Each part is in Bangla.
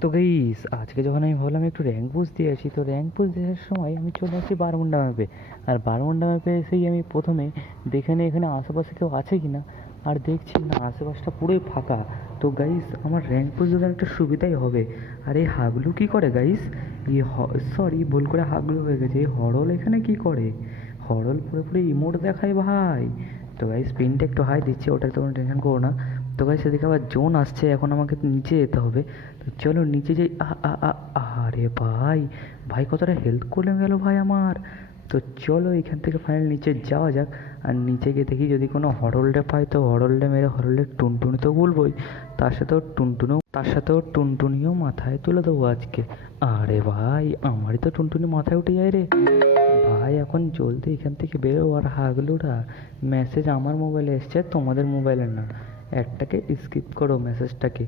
তো গাইস আজকে যখন আমি ভাবলাম একটু র্যাঙ্ক পুশ দিয়ে আসি, তো র্যাঙ্ক পুশ দেওয়ার সময় আমি চলে আসি বারমুন্ডা ম্যাপে আর বারমুন্ডা ম্যাপে এসেই আমি প্রথমে দেখে নিই এখানে আশেপাশে কেউ আছে কি না আর দেখছি না, আশেপাশটা পুরোই ফাঁকা। তো গাইস আমার র্যাঙ্ক পুশ দিলে একটা সুবিধাই হবে। আর এই হাগলু কী করে গাইস এই সরি ভুল করে হাগলু হয়ে গেছে। এই হরল এখানে কি করে? হরল পুরোপুরি ইমোট দেখায় ভাই। তো গাইস পিনটা একটু হাই দিচ্ছে ওটা কোনো টেনশন করো না। তো গাই সেদিকে আবার জোন আসছে, এখন আমাকে নিচে যেতে হবে। তো চলো নিচে যাই। আরে ভাই ভাই কতটা হেল্প করলে গেল ভাই আমার। তো চলো এখান থেকে ফাইনাল নিচে যাওয়া যাক। আর নিচে গিয়ে দেখি যদি কোনো হরলডে পাই তো হরলডে মেরে হরলডে টুনটুনি তো বলবোই তার সাথেও টুনটুনিও, তার সাথেও টুনটুনিও মাথায় তুলে দেবো আজকে। আরে ভাই, আমারই তো টুনটুনি মাথায় উঠে যায় রে। ভাই, এখন জলদি এখান থেকে বেরো আর হাগলুরা। মেসেজ আমার মোবাইলে এসছে, তোমাদের মোবাইলে না। একটাকে স্কিপ করো মেসেজটাকে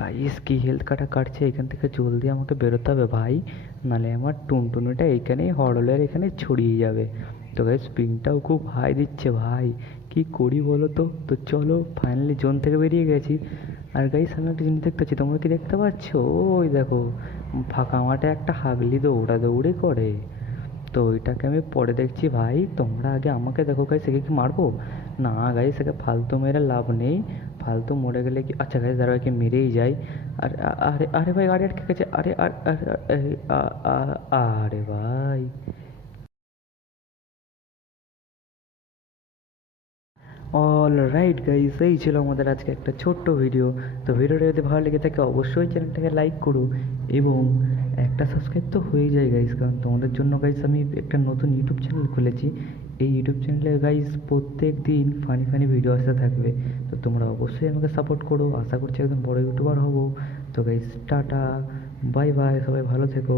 গাইস কি হেলথ কাটা কাটছে? এখান থেকে জলদি আমাকে বেরোতে হবে, ভাই। নালে আমার টুনটুনিটা এখানেই হরলের এখানে ছড়িয়ে যাবে। তো গাইস স্পিনটাও খুব হাই দিচ্ছে, ভাই। কি করি বলো তো? তো চলো ফাইনালি জোন থেকে বেরিয়ে গেছি। আর গাইস আমি একটা জিনিস দেখতে পাচ্ছি, তোমরা কি দেখতে পাচ্ছ? ওই দেখো, ফাঁকা মাঠে একটা হাগলি দৌড়া দৌড়ি করে। তো ওইটাকে আমি পরে দেখছি। ভাই তোমরা আগে আমাকে দেখো গাই সেকে কি মারবো? না গাই সেকে ফালতু মেরে লাভ নেই। ফালতু মরে গেলে কি আচ্ছা গাই দাঁড়া একে মেরেই যাই। আর আ- আরে আরে ভাই গাড়ি আটকে গেছে। আরে আরে আরে আরে, আ- আ- আরে ভাই। অল রাইট গাইস এই ছিল আমাদের আজকে একটা ছোট্ট ভিডিও তো ভিডিওটা যদি ভালো লেগে থাকে, অবশ্যই চ্যানেলটাকে লাইক করো এবং একটা সাবস্ক্রাইব তো হয়ে যায় গাইস কারণ তোমাদের জন্য গাইস আমি একটা নতুন ইউটিউব চ্যানেল খুলেছি। এই ইউটিউব চ্যানেলে গাইস প্রত্যেক দিন ফানি ফানি ভিডিও আসতে থাকবে। তো তোমরা অবশ্যই আমাকে সাপোর্ট করো। আশা করছি একদম বড় ইউটিউবার হব। তো গাইস টাটা বাই বাই সবাই ভালো থেকো।